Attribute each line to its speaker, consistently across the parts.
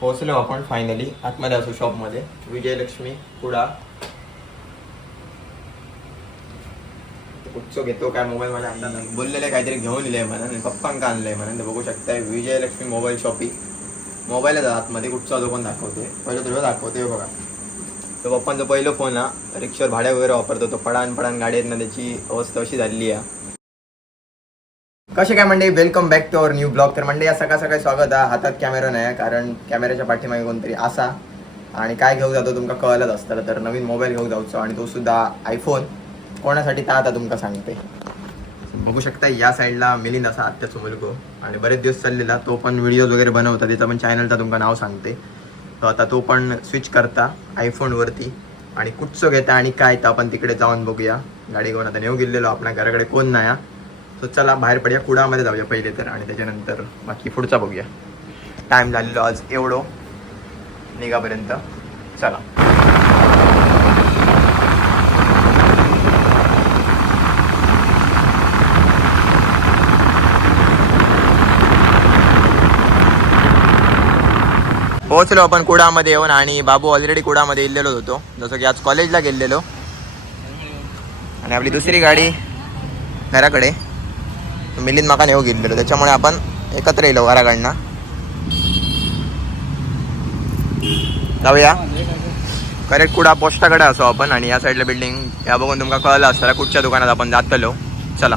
Speaker 1: पोहोचलो आपण फायनली आतमध्ये असो शॉपमध्ये विजयलक्ष्मी कुडा. कुठचो घेतो काय मोबाईल माझ्या आणला नाही. बोललेले काहीतरी घेऊन लिहिलंय म्हणा आणि आणलंय म्हणा ते बघू शकताय विजयलक्ष्मी मोबाईल शॉपिंग मोबाईल आहे आतमध्ये कुठचा जो पण दाखवते पहिलं तुझं दाखवते बघा. तो पप्पांचा पहिलं फोन हा रिक्षावर भाड्या वगैरे वापरतो तो पडान पडान गाडी आहेत ना त्याची अवस्था अशी झालेली आहे. कसे काय म्हणजे welcome back to our new blog तर म्हणजे या सकाळ सकाळी स्वागत आहे. हातात कॅमेरा नाही कारण कॅमेऱ्याच्या पाठीमागे कोणतरी असा आणि काय घेऊ जातो तुमका कळलंच असतं. तर नवीन मोबाईल घेऊ जाऊचो. आणि तो सुद्धा आयफोन कोणासाठी ता आता तुमका सांगते. बघू शकता या साईडला मिलिंद असा आत्याचो मुलगो. आणि बरेच दिवस चाललेला. तो पण व्हिडिओज वगैरे बनवता. त्याचा पण चॅनलचा तुमका नाव सांगते. तो आता तो पण स्विच करता आयफोनवरती आणि कुठचं घेता आणि काय तर आपण तिकडे जाऊन बघूया. गाडी घेऊन आता नेऊ गेलेलो. आपल्या घराकडे कोण नाही हा. सो चला बाहेर पडूया. कुडामध्ये जाऊया पहिले तर. आणि त्याच्यानंतर बाकी पुढचा बघूया. टाइम झालेलो आज एवढो. निघापर्यंत. चला. पोहोचलो आपण कुडामध्ये येऊन आणि बाबू ऑलरेडी कुडामध्ये इल्लेलो होतो. जसं की आज कॉलेजला गेलेलो. आणि आपली दुसरी गाडी घराकडे. मिलिंद माका नेऊ गेलेलो हो त्याच्यामुळे आपण एकत्र येलो घराकडनं जाऊया. करेक्ट कुडा पोस्टाकडे असो आपण आणि या साईडला बिल्डिंग या बघून तुमका कळलं असताना कुठच्या दुकानात आपण जातलो. चला.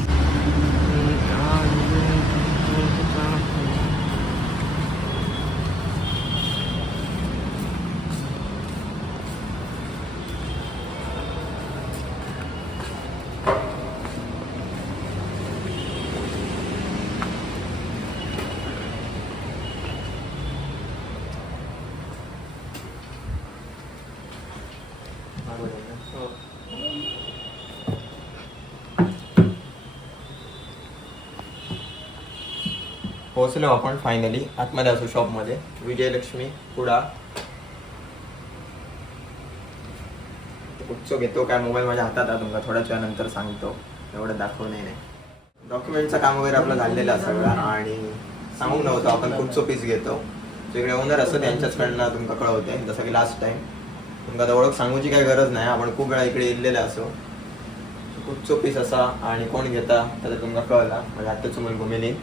Speaker 1: पोहोचलो आपण फायनली आतमध्ये असू शॉपमध्ये विजयलक्ष्मी कुडा कुठचो घेतो काय मोबाईल माझ्या हातात आहे तुमका थोड्याच वेळानंतर सांगतो. एवढं दाखवणे नाही. डॉक्युमेंटचं काम वगैरे आपलं झालेलं सगळं आणि सांगून नव्हतं आपण कुठचो पीस घेतो. तिकडे ओनर असतो त्यांच्याचकडनं तुमका कळवते जसं की लास्ट टाइम तुमका आता ओळख सांगूची काही गरज नाही. आपण खूप वेळा इकडे येलेले असो. कुठचो पीस असा आणि कोण घेता त्याचा तुमका कळला. म्हणजे आत्ताचं मुलगो मिली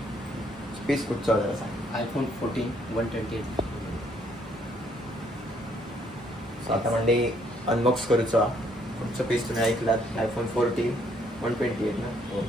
Speaker 1: पीस कुठचा जरा सांग
Speaker 2: iPhone fourteen one twenty eight
Speaker 1: so आता म्हणजे अनबॉक्स करूचो. तुमचं पीस तुम्ही ऐकलात. IPhone fourteen one twenty eight ना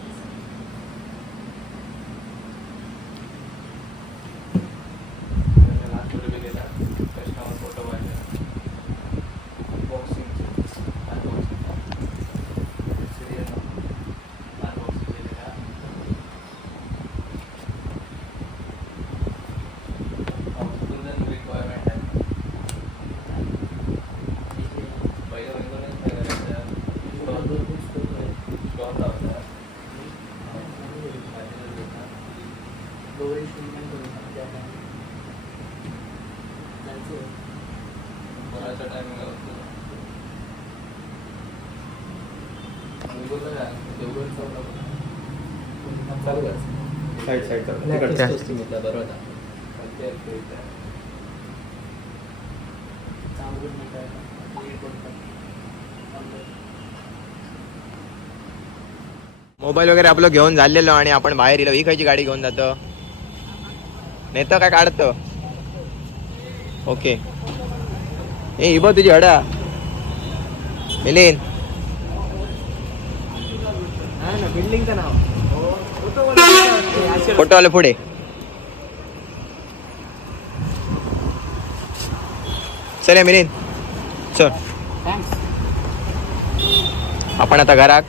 Speaker 1: हो साईड साईड तिकडच्या.
Speaker 2: बरोबर
Speaker 1: मोबाईल वगैरे आपलं घेऊन झालेलो आणि आपण बाहेर येलो ही खायची गाडी घेऊन जातो? नेतं काय काढतं? ओके ए बघ तुझी हडा मिलिंद
Speaker 2: बिल्डिंगचं नाव
Speaker 1: फोटो आले पुढे चल मिलिंद चल
Speaker 2: थँक्स
Speaker 1: आपण आता घराक.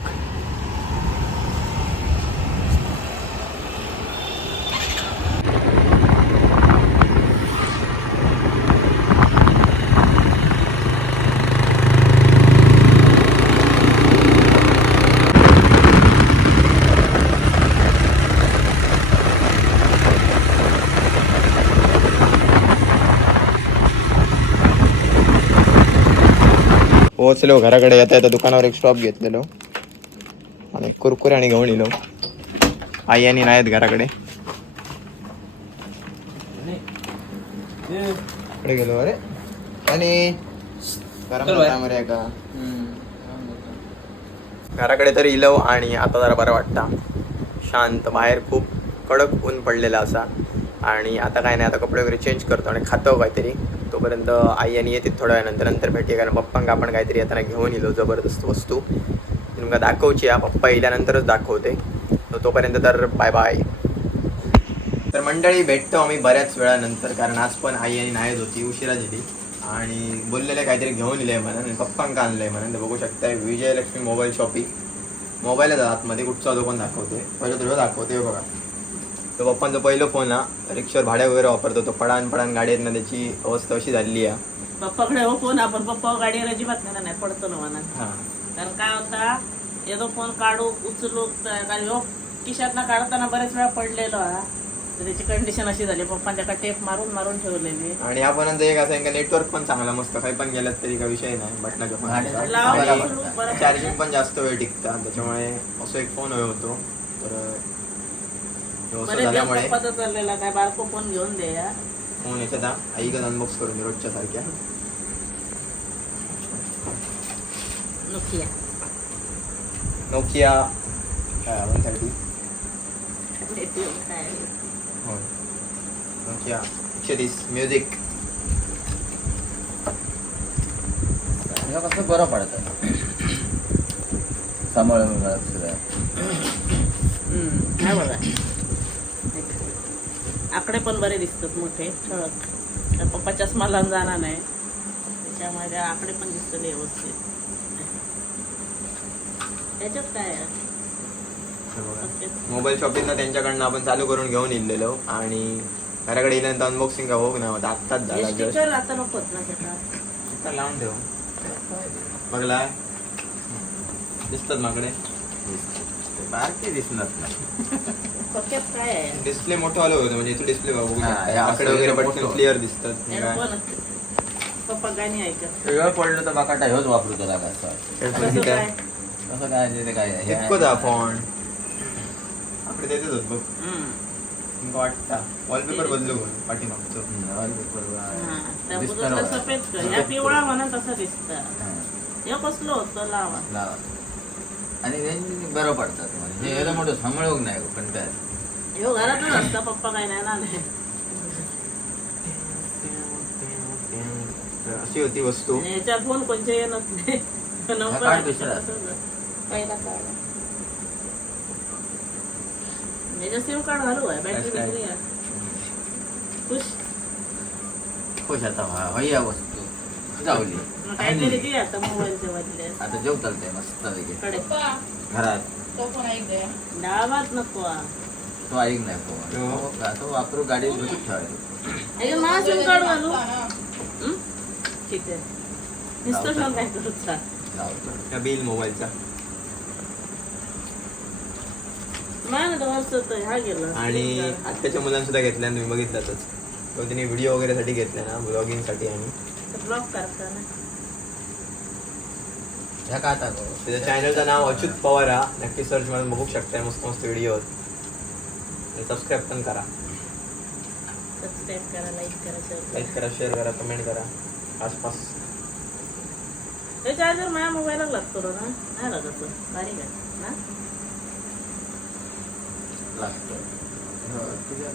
Speaker 1: पोहोचलो घराकडे येता येता दुकानावर एक स्टॉप घेतलेलो. आणि कुरकुरे आणि घेऊन येलो आई आणि नाहीत घराकडे. इकडे गेलो अरे. आणि का? घराकडे तर इलव आणि आता जरा बरं वाटतं. शांत बाहेर खूप कडक ऊन पडलेला असा. आणि आता काय नाही आता कपडे वगैरे चेंज करतो आणि खातो काहीतरी. तोपर्यंत आई आणि येते थोड्या वेळानंतर. नंतर भेटते कारण पप्पांक आपण काहीतरी येताना घेऊन येलो जबरदस्त वस्तू. तुमका दाखवची या पप्पा येल्यानंतरच दाखवते. तोपर्यंत तर बाय बाय तर मंडळी भेटतो आम्ही बऱ्याच वेळानंतर कारण आज पण आई आणि नाहीत होती उशिरा दिली. आणि बोललेले काहीतरी घेऊन इले म्हणून आणि पप्पांका आणलंय म्हणून. बघू शकताय विजयलक्ष्मी मोबाईल शॉपिंग मोबाईल आतमध्ये कुठचा तो पण दाखवते पहिलं तुझं दाखवते बघा. तो पप्पांचा पहिलं फोन हा रिक्षावर भाड्या वगैरे वापरतो तो पडान पडान गाडी आहेत ना त्याची अवस्था अशी झालेली आहे.
Speaker 3: पप्पाकडे हो फोन आपण पप्पा गाडीवर अजिबात नेला नाही पडतो ना म्हणा
Speaker 1: हां.
Speaker 3: कारण काय होता येतो फोन काढू उचलू कारण हो खिशातनं काढताना बरेच वेळा पडलेलो हा तर त्याची कंडिशन अशी झाली पप्पांच्या का टेप मारून मारून ठेवलेली.
Speaker 1: आणि आपण एक असं का नेटवर्क पण चांगला मस्त काही पण गेलं तरी काही विषय नाही बटनाच्या फोन. चार्जिंग पण जास्त वेळ टिकतात त्याच्यामुळे असं एक फोन हवे होतो. तर झाल्यामुळे.
Speaker 3: चाललेला काय बारको फोन घेऊन दे या
Speaker 1: फोन एखादा? आईकडे अनबॉक्स करून दे रोजच्या सारख्या.
Speaker 3: नोकिया.
Speaker 1: नोकिया. वन थर्टी
Speaker 3: काय
Speaker 1: हो नोकिया. एकशे तीस म्युझिक
Speaker 2: कसं बरं पडतं? सांभाळून
Speaker 3: हम्म, हा बघा आकडे पण बरे दिसतात मोठे. ठळक तर पप्पा चष्मा लावून जाणार नाही. त्याच्यामुळे त्या आकडे पण दिसतले व्यवस्थित. त्याच्यात काय.
Speaker 1: मोबाईल शॉपिंगला त्यांच्याकडनं आपण चालू करून घेऊन इलेलो. आणि घराकडे येल्यानंतर अनबॉक्सिंग का होऊ ना आता आत्ताच
Speaker 3: हे
Speaker 1: झाला
Speaker 3: आता नकोत ना त्याचा
Speaker 1: आता लावून ठेव. बघला दिसतात माकडे?
Speaker 2: बारके दिसणार नाही.
Speaker 1: डिस्प्ले मोठं आलं होतं म्हणजे इथं डिस्प्ले बघू आकडे वगैरे. पटकन क्लिअर दिसतात.
Speaker 2: वेळ पडलं तर बाकाटा ह्योच वापरू तुला काय
Speaker 3: कसं काय?
Speaker 2: ते काय हे.
Speaker 1: इतकं आकडे देतच होत बघ. वाटता. वॉलपेपर बदलू पाठीमागचं.
Speaker 2: हम्म, wallpaper वर
Speaker 3: त्या
Speaker 2: दिसतं
Speaker 3: बुधूला
Speaker 2: ना.
Speaker 3: सफेद कर. ह्या पिवळा म्हणा तसं दिसतं.
Speaker 2: हा,
Speaker 3: कसलं होतं लावा.
Speaker 2: लावा. आणि बरं पडतात म्हणजे एवढं मोठं सांभाळूक नाही हो, पण काय
Speaker 3: ह्यो घरातच असता पप्पा काय नाही ना नाही
Speaker 1: तर अशी होती वस्तू.
Speaker 3: ह्याच्यात फोन कोणचे येणच नाही. नंबर
Speaker 2: काढ
Speaker 3: आहे.
Speaker 2: दुसरा.
Speaker 3: त्याच्यात. पहिला काढा. ह्याच्यात सिम कार्ड घालू आहे बॅटरी
Speaker 1: Flashlight.
Speaker 3: बॅटरी आहे. खुश?
Speaker 2: खुश आता व्हा व्हा या वस्तू. जावली
Speaker 3: मग काहीतरी दे आता मोबाईलच्या वाटले
Speaker 2: आता जेव चालतंय मस्त पैकी.
Speaker 3: कडे.
Speaker 2: घरात.
Speaker 3: डावात नको.
Speaker 2: तो ऐक नाही फोन
Speaker 1: हो.
Speaker 2: तो- तो वापरू? गाडीत बसून ठेवायचो
Speaker 3: ह्याच्यात मला सिम कार्ड घालू हं? ठीक आहे. नुसतं फोन काय करूचा
Speaker 2: लावतो.
Speaker 1: त्या बिल मोबाईलचा.
Speaker 3: मला गेलं.
Speaker 1: आणि आत्ताच्या मुलांना सुद्धा घेतल्या तुम्ही बघितलातच तो त्यांनी व्हिडिओ वगैरे साठी घेतल्या ना ब्लॉगिंगसाठी आणि?
Speaker 3: ब्लॉक करता ना
Speaker 2: ह्या का आता? गो?
Speaker 1: त्याच्या चॅनलचं नाव अच्युत पवार हा. नक्की सर्च मारून बघू शकताय मस्त मस्त व्हिडिओ सबस्क्राईब पण करा.
Speaker 3: सबस्क्राईब करा लाईक करा शेअर करा.
Speaker 1: लाईक करा शेअर करा कमेंट करा. आसपास.
Speaker 3: हे चार्जर माझ्या मोबाईलला लागतो ना. नाही लागत तो. बारीक आहे. ना?
Speaker 2: लागतो. हो, तुझ्या